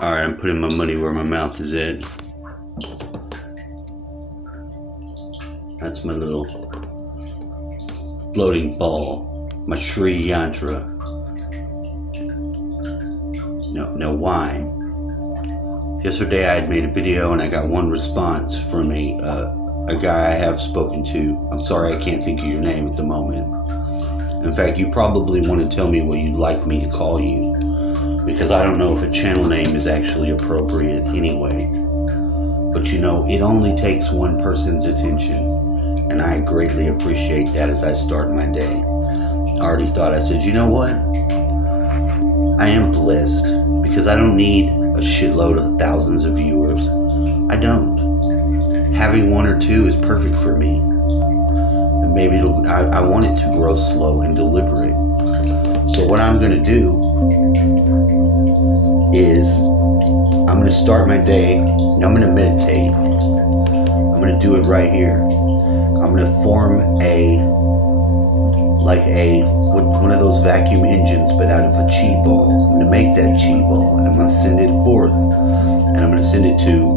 Alright, I'm putting my money where my mouth is at. That's my little floating ball. My Sri Yantra. No, why? Yesterday I had made a video and I got one response from a guy I have spoken to. I'm sorry I can't think of your name at the moment. In fact, you probably want to tell me what you'd like me to call you, because I don't know if a channel name is actually appropriate anyway. But you know, it only takes one person's attention, and I greatly appreciate that as I start my day. I already thought, I said, you know what? I am blessed, because I don't need a shitload of thousands of viewers. I don't. Having one or two is perfect for me. And maybe I want it to grow slow and deliberate. So what I'm going to do is I'm going to start my day. I'm going to meditate. I'm going to do it right here. I'm going to form one of those vacuum engines, but out of a chi ball. I'm going to make that chi ball, and I'm going to send it forth, and I'm going to send it to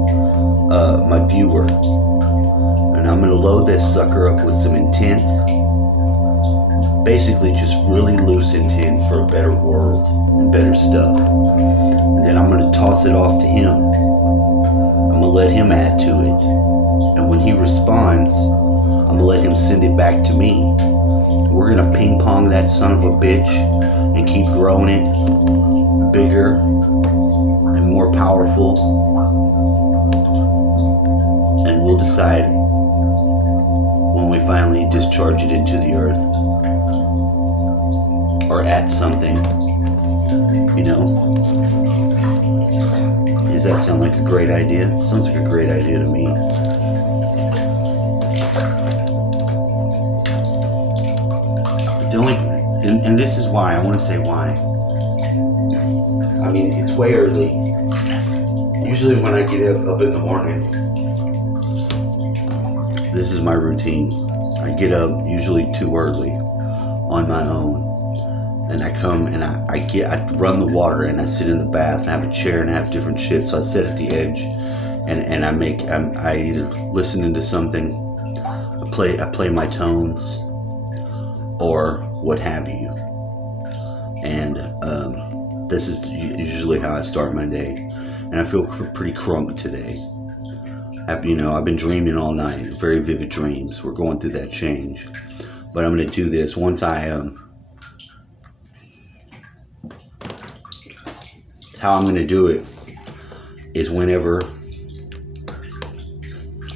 my viewer, and I'm going to load this sucker up with some intent, basically just really loose intent for a better world and better stuff. And then I'm going to toss it off to him. I'm going to let him add to it, and when he responds, I'm going to let him send it back to me. We're going to ping pong that son of a bitch and keep growing it bigger and more powerful. And we'll decide when we finally discharge it into the earth or at something, you know. Does that sound like a great idea? Sounds like a great idea to me. And this is why, I want to say why. I mean, it's way early. Usually when I get up in the morning, this is my routine. I get up usually too early on my own. And I come and I run the water and I sit in the bath and I have a chair and I have different shit. So I sit at the edge and I either listen into something, I play my tones, or what have you. And this is usually how I start my day. And I feel pretty crunk today. I've been dreaming all night, very vivid dreams. We're going through that change. But I'm going to do this once how I'm going to do it is whenever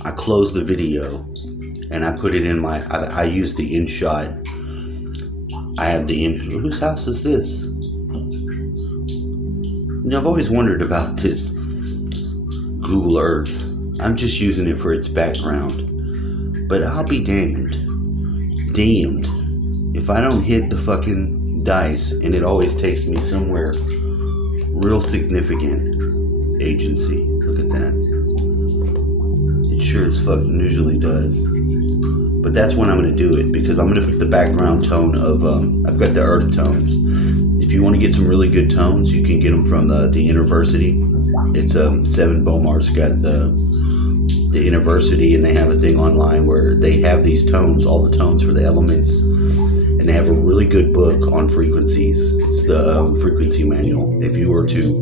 I close the video and I put it in I use the InShot. I have whose house is this? You know, I've always wondered about this Google Earth. I'm just using it for its background. But I'll be damned if I don't hit the fucking dice, and it always takes me somewhere real significant. Agency. Look at that. It sure as fuck usually does. But that's when I'm going to do it, because I'm going to put the background tone of, I've got the earth tones. If you want to get some really good tones, you can get them from the University. It's Seven Bomar's got the University, and they have a thing online where they have these tones, all the tones for the elements. And they have a really good book on frequencies. It's the frequency manual. If you were to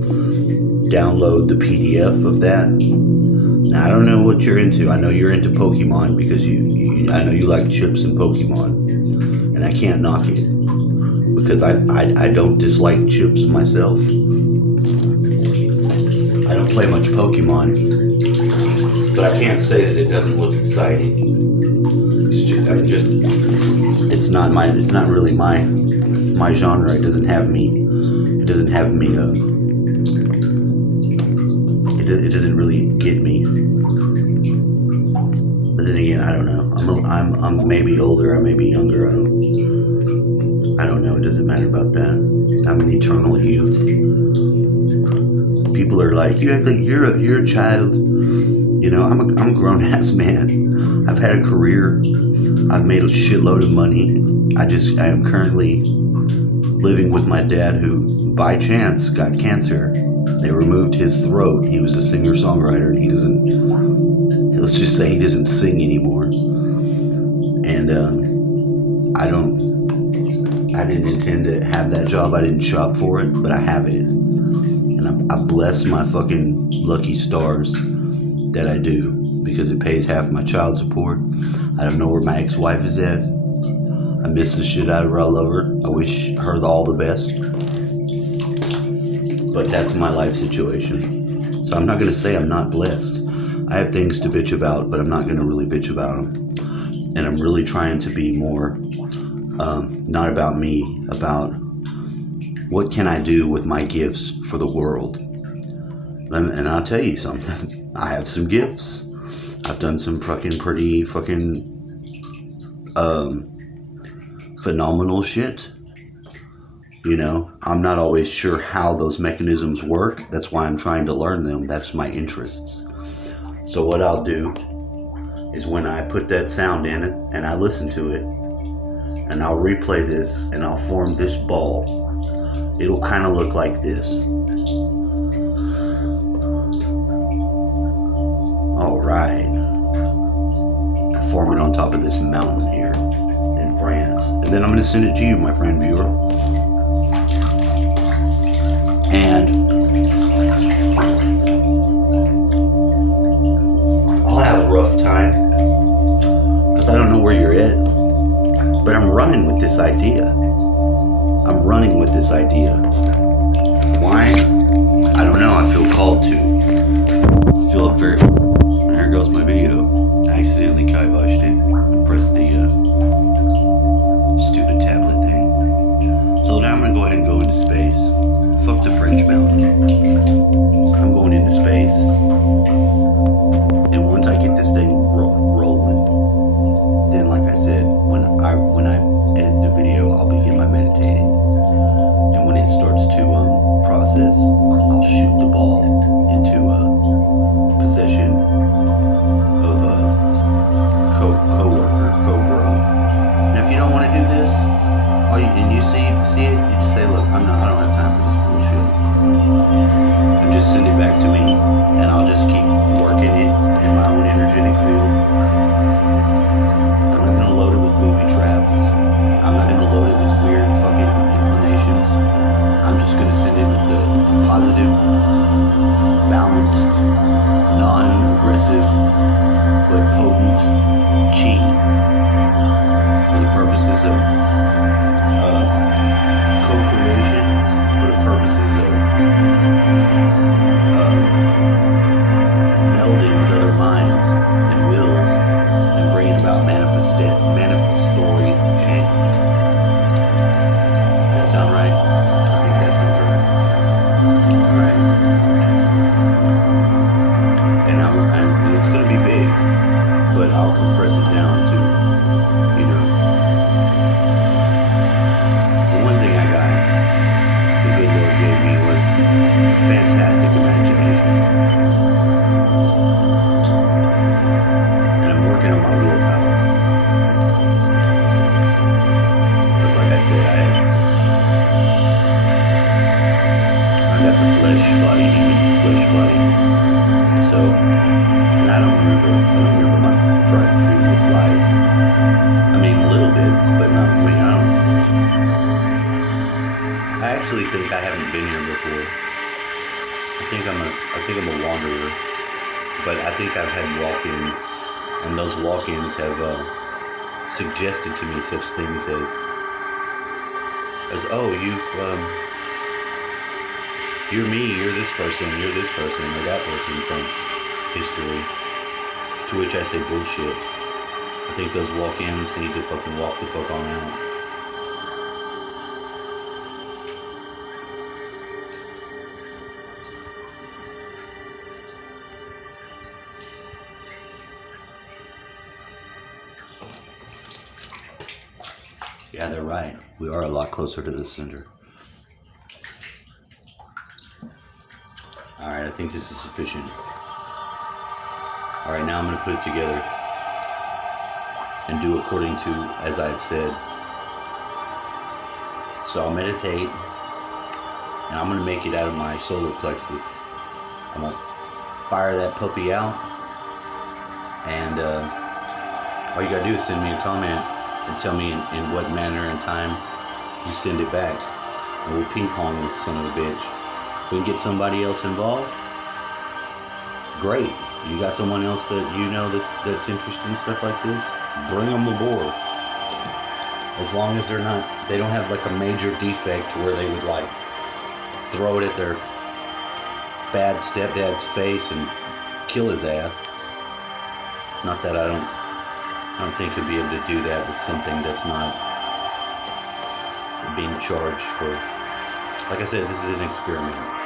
download the PDF of that, now, I don't know what you're into. I know you're into Pokemon because I know you like chips and Pokemon, and I can't knock it because I don't dislike chips myself. I don't play much Pokemon, but I can't say that it doesn't look exciting. It's not really my genre. It doesn't have me. It doesn't really get me. But then again, I don't know. I'm maybe older, I may be younger. I don't know. It doesn't matter about that. I'm an eternal youth. People are like, you act like you're a child. You know, I'm a grown ass man. I've had a career. I've made a shitload of money. I am currently living with my dad, who by chance got cancer. They removed his throat. He was a singer-songwriter, and he doesn't, let's just say he doesn't sing anymore. And I didn't intend to have that job. I didn't shop for it, but I have it. And I bless my fucking lucky stars that I do, because it pays half my child support. I don't know where my ex-wife is at. I miss the shit out of her. I love her. I wish her all the best. But that's my life situation. So I'm not going to say I'm not blessed. I have things to bitch about, but I'm not going to really bitch about them. And I'm really trying to be more, not about me, about what can I do with my gifts for the world. And I'll tell you something. I have some gifts. I've done some pretty phenomenal shit. You know, I'm not always sure how those mechanisms work. That's why I'm trying to learn them. That's my interests. So what I'll do is, when I put that sound in it and I listen to it, and I'll replay this and I'll form this ball, it'll kind of look like this. All right. I'll form it on top of this mountain here in France. And then I'm going to send it to you, my friend viewer. And I'll have a rough time, because I don't know where you're at. But I'm running with this idea. Why? I don't know. I feel called to. I feel very... There goes my video. I accidentally kiboshed it and pressed the stupid tablet thing. So now I'm going to go ahead and go into space. Fuck the French mountain. I'm going into space. And once I get this thing rolling, then, like I said, when I edit the video, I'll begin my meditating. And when it starts to process, I'll shoot the ball into possession of a co-worker, co-bro. And if you don't want to do this, and you see it, you just say, look, I don't have time for this bullshit. And just send it back to me, and I'll just keep working it in my own energetic field. I'm not gonna load it with booby traps. I'm not gonna load it with weird fucking inclinations. I'm just gonna send it with the positive, balanced, non-aggressive, but potent chi, for the purposes of co-creation, for the purposes of melding with other minds and wills, and bringing about manifestory change. Does that sound right? I think that sounds right. Alright. And it's going to be big, but I'll compress it down to, you know, the one thing I got, the good Lord gave me, was fantastic imagination. And I'm working on my willpower. But like I said, I got the flesh body, so, and I don't remember my previous life. I mean, little bits, but not, I don't. I actually think I haven't been here before. I think I'm a wanderer, but I think I've had walk-ins, and those walk-ins have suggested to me such things as oh, you're me, you're this person, or that person from history. To which I say, bullshit. I think those walk-ins need to fucking walk the fuck on out. Yeah, they're right. We are a lot closer to the center. Alright, I think this is sufficient. Alright, now I'm going to put it together and do according to, as I've said. So I'll meditate, and I'm gonna make it out of my solar plexus. I'm gonna fire that puppy out, and all you gotta do is send me a comment and tell me in what manner and time you send it back. And we'll ping pong this son of a bitch. If we can get somebody else involved, great. You got someone else that you know that's interested in stuff like this, bring them aboard. As long as they don't have like a major defect where they would like throw it at their bad stepdad's face and kill his ass. Not that I don't think he'd be able to do that with something that's not being charged for. Like I said, this is an experiment.